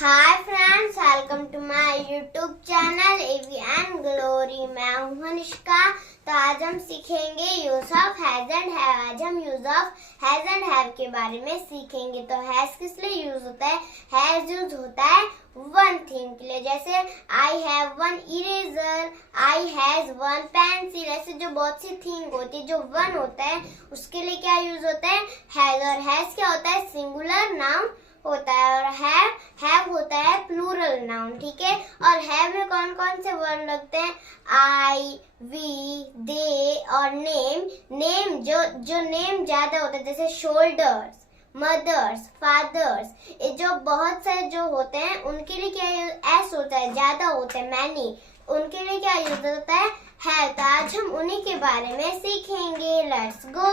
Hi friends, welcome to my YouTube channel AV and glory. मैं हूं अनुष्का। तो आज हम सीखेंगे use of has and have. आज हम use of has and have के बारे में सीखेंगे। तो हैज किस लिए यूज होता है? हैज यूज होता है वन थिंग के लिए, जैसे I have one eraser, I has one pencil. ऐसे जो बहुत सी थिंग होती है जो वन होता है उसके लिए क्या यूज होता है? हैज। और हैज क्या होता है? सिंगुलर नाउन होता है। और हैव होता है प्लूरल नाउन, ठीक है। और हैव में कौन कौन से वर्ड लगते हैं? आई, वी, दे और नेम। नेम जो नेम ज्यादा होता है, जैसे शोल्डर्स, मदर्स, फादर्स, ये जो बहुत सारे जो होते हैं उनके लिए क्या एस होता है, ज्यादा होता है, मैनी। उनके लिए क्या यूज होता है? है। तो आज हम उन्हीं के बारे में सीखेंगे। Let's go.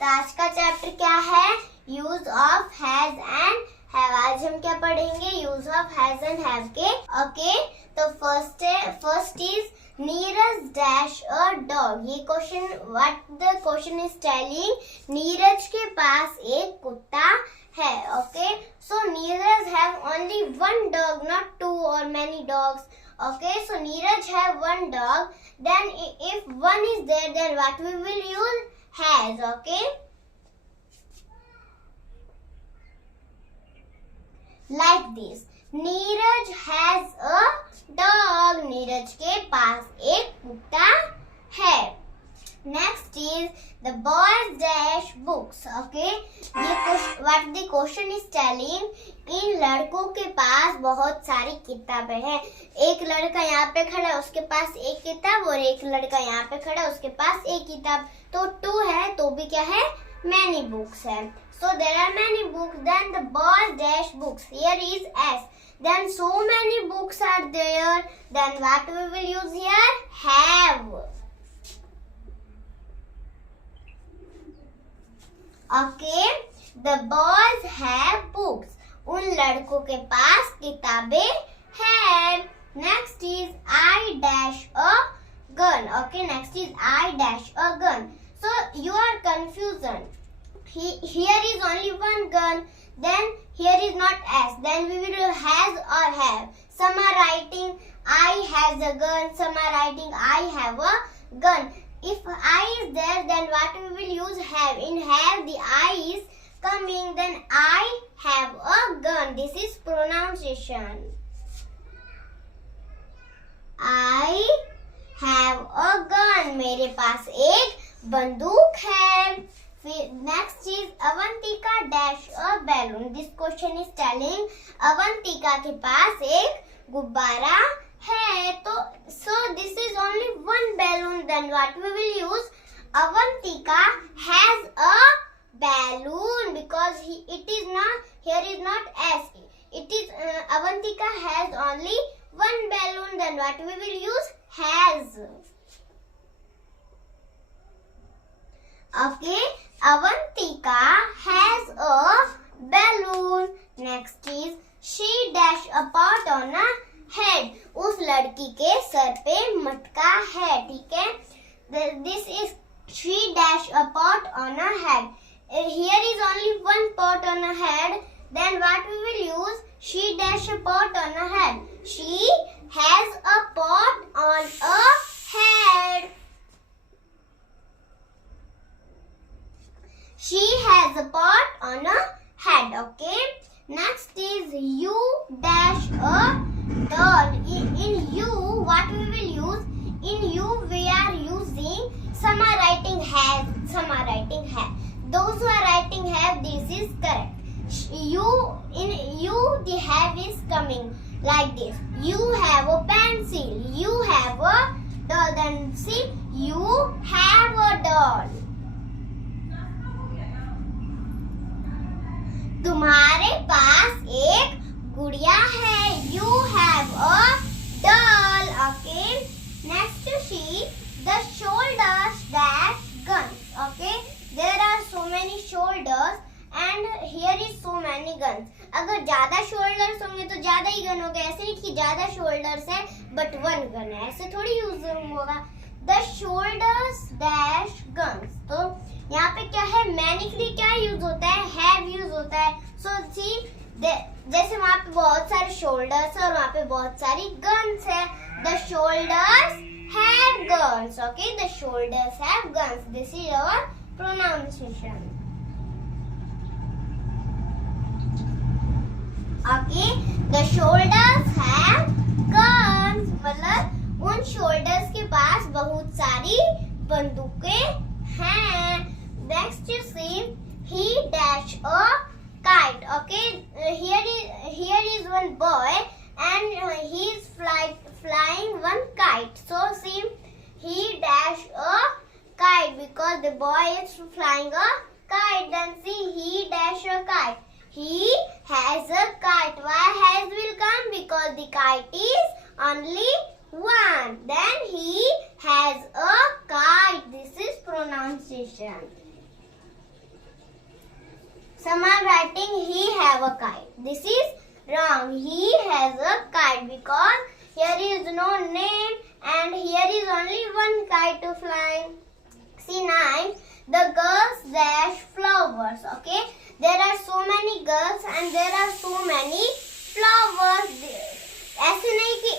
तो आज का चैप्टर क्या है? Use of has and have. आज हम क्या पढ़ेंगे? Use of has and have के। ओके, तो first is Neeraj dash a dog. ये question, what the question is telling, Neeraj के पास एक कुत्ता है। Okay, so Neeraj have only one dog, not two or many dogs. Okay, so Neeraj have one dog. Then if one is there, then what we will use? Has. Okay. Like this. Neeraj has a dog. Neeraj के पास एक कुत्ता है. Next is the boys dash books. Okay, ये what the question is telling, इन लड़कों के पास बहुत सारी किताबें हैं. एक लड़का यहाँ पे खड़ा है, उसके पास एक किताब, और एक लड़का यहाँ पे खड़ा है, उसके पास एक किताब. तो टू है तो भी क्या है? many books है. So there are many books. Then the boys dash books. Here is S. Then so many books are there. Then what we will use here? Have. Okay, the boys have books. उन लड़कों के पास किताबें हैं. Next is I dash a gun. Okay, next is I dash a gun. So you are confusion. Here is only one gun. Then here is not S. Then we will has or have. Some are writing I has a gun. Some are writing I have a gun. If I is there, then what we will use? Have. In have, the I is coming, then I have a gun. This is pronunciation. I have a gun. मेरे पास एक बंदूक है. Next is Avantika dash a balloon. This question is telling Avantika के पास एक गुब्बारा है. तो so this is only one balloon. Then what we will use? Avantika has a balloon because it is not, here is not S. It is Avantika has only one balloon. Then what we will use? Has. Okay, Avantika has a balloon. Next is she dash a pot on a head. उस लड़की के sir पे मटका है, ठीक है. This is she dash a pot on a head. Here is only one pot on a head. Then what we will use? She dash a pot on a head. She has a pot on a head. She has a pot on a head. Okay. Next is you dash a doll. In you, what we will use? In you, we are using, some are writing has, some are writing have. Those who are writing have, this is correct. You, in you, the have is coming like this. You have a pencil. You have a doll. Then see, you have a doll. तुम्हारे पास एक गुड़िया है. You have a doll. Okay. Next to see the shoulders dash guns. Okay. There are so many shoulders and here is so many guns. अगर ज्यादा shoulders होंगे तो ज्यादा ही gun होगा. ऐसे नहीं कि ज्यादा shoulders है but one gun है, ऐसे थोड़ी यूज होगा. The shoulders dash guns. तो यहाँ पे क्या है? मैनी के लिए क्या यूज होता है? हैव यूज होता है. सो सी जैसे वहाँ पे बहुत सारे शोल्डर्स है और वहाँ पे बहुत सारी गन्स है. The shoulders have guns. Okay, the shoulders have guns. This is our pronunciation. Okay, the shoulders have guns. मतलब उन shoulders के पास बहुत सारी बंदूकें हैं. Next you see, he dash a kite. Okay, here is one boy and he is flying one kite. So see, he dash a kite because the boy is flying a kite. Then see, he dash a kite. He has a kite. Why has will come? Because the kite is only one. Then he has a kite. This is pronunciation. Some are writing he have a kite. This is wrong. He has a kite because here is no name and here is only one kite to fly. See 9. The girls dash flowers. Okay. There are so many girls and there are so many flowers. ऐसे नहीं कि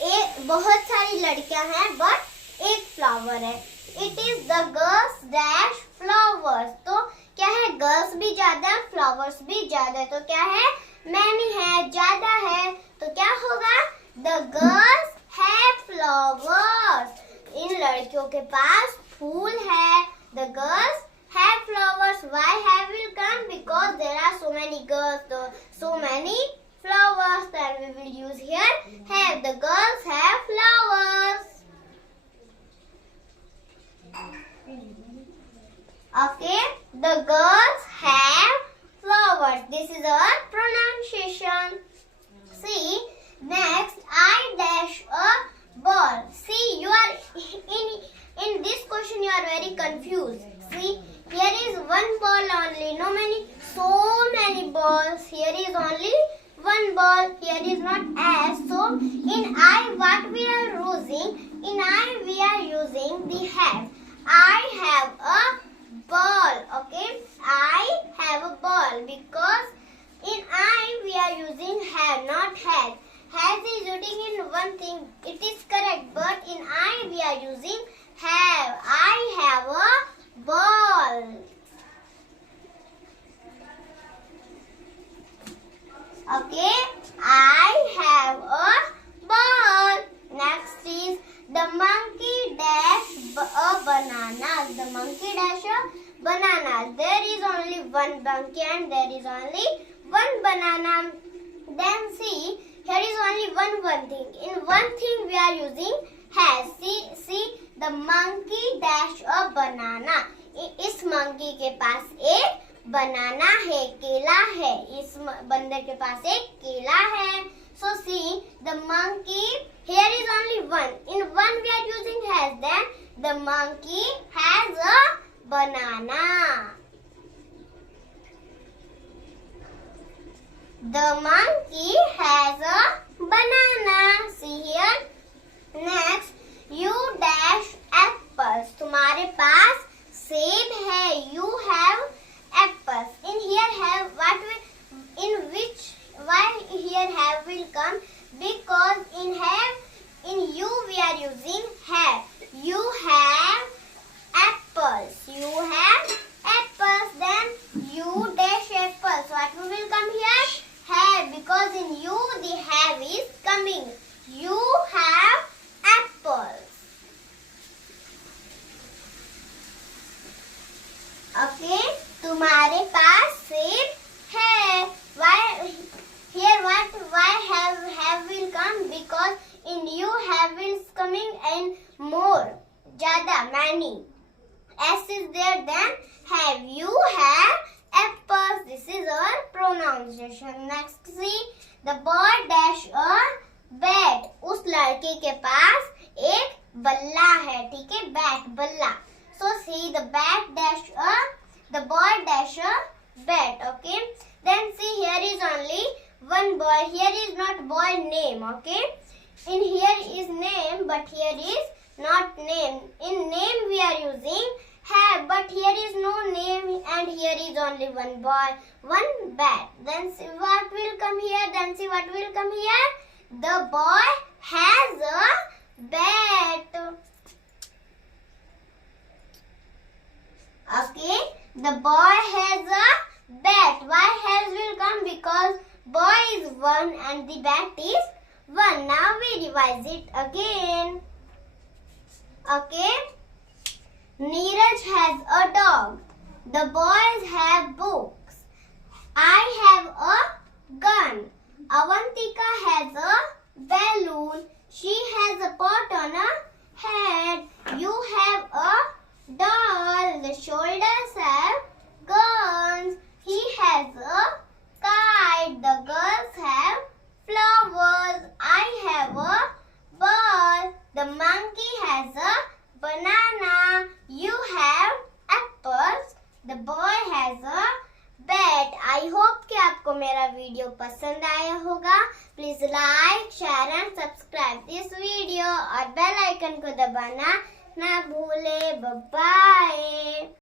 बहुत सारी लड़कियां हैं but एक flower है. It is the girls dash flowers. तो क्या है, गर्ल्स भी ज्यादा है, फ्लावर्स भी ज्यादा है. तो क्या है, मैनी है, ज्यादा है. तो क्या होगा, द गर्ल्स हैव फ्लावर्स. इन लड़कियों के पास फूल है. The girls have flowers. Why have will come? Because there are so many girls. तो so many flowers, then we will use here have. The girls have flowers. Okay, the girls have flowers. This is our pronunciation. See, next, I dash a ball. See, you are in this question you are very confused. See, here is one ball only, no so many balls. Here is only one ball. Here is not as. So in I, what we are using? In I we are using the have. I have a ball. Okay, I have a ball because in I we are using have, not has. Has is using in one thing. It is correct, but in I we are using have. I have a ball. Okay, I have a ball. Next is the monkey dash a banana. The monkey dash a banana. There is only one monkey and there is only one banana. Then see, here is only one thing. In one thing we are using has. See, the monkey dash a banana. इस monkey के पास एक बनाना है, केला है. इस बंदर के पास एक केला है. So see, the monkey, here is only one. In one we are using has. Then the monkey has a banana. The monkey has a banana. See here. Next, you dash apples. तुम्हारे पास सेब है. You have apples. In here have what will, in which, why here have will come? Because in have, in you we are using have. You have apples. You have apples. Then you dash apples. What will come here? Have, because in you the have is coming. You have apples. Okay, तुम्हारे पास सेब है. Why here what? Why have will come? Because in you have is coming and more, ज़्यादा, many. S is there, then have. You have apples. This is our pronunciation. Next, see, the boy dash a bat. उस लड़के के पास एक बल्ला है. ठीक है, bat, बल्ला. So see, the boy dash a bat. Okay, then see, here is only one boy. Here is not boy name. Okay, in here is name, but here is not name. In name we are using have, but here is no name and here is only one boy, one bat. Then see what will come here? Then see what will come here? The boy has a bat. Okay, the boy has a bat. Why has will come? Because boy is one and the bat is one. Now we revise it again. Okay. Neeraj has a dog. The boys have books. I have a gun. Avantika has a balloon. She has a pot on her head. You have a doll. The shoulders have guns. He has a kite. The girls have flowers. I have a ball. The monkey has a banana. You have apples. The boy has a bat. I hope कि आपको मेरा video पसंद आया होगा. Please like, share and subscribe this video और bell icon को दबाना ना भूले. बाय.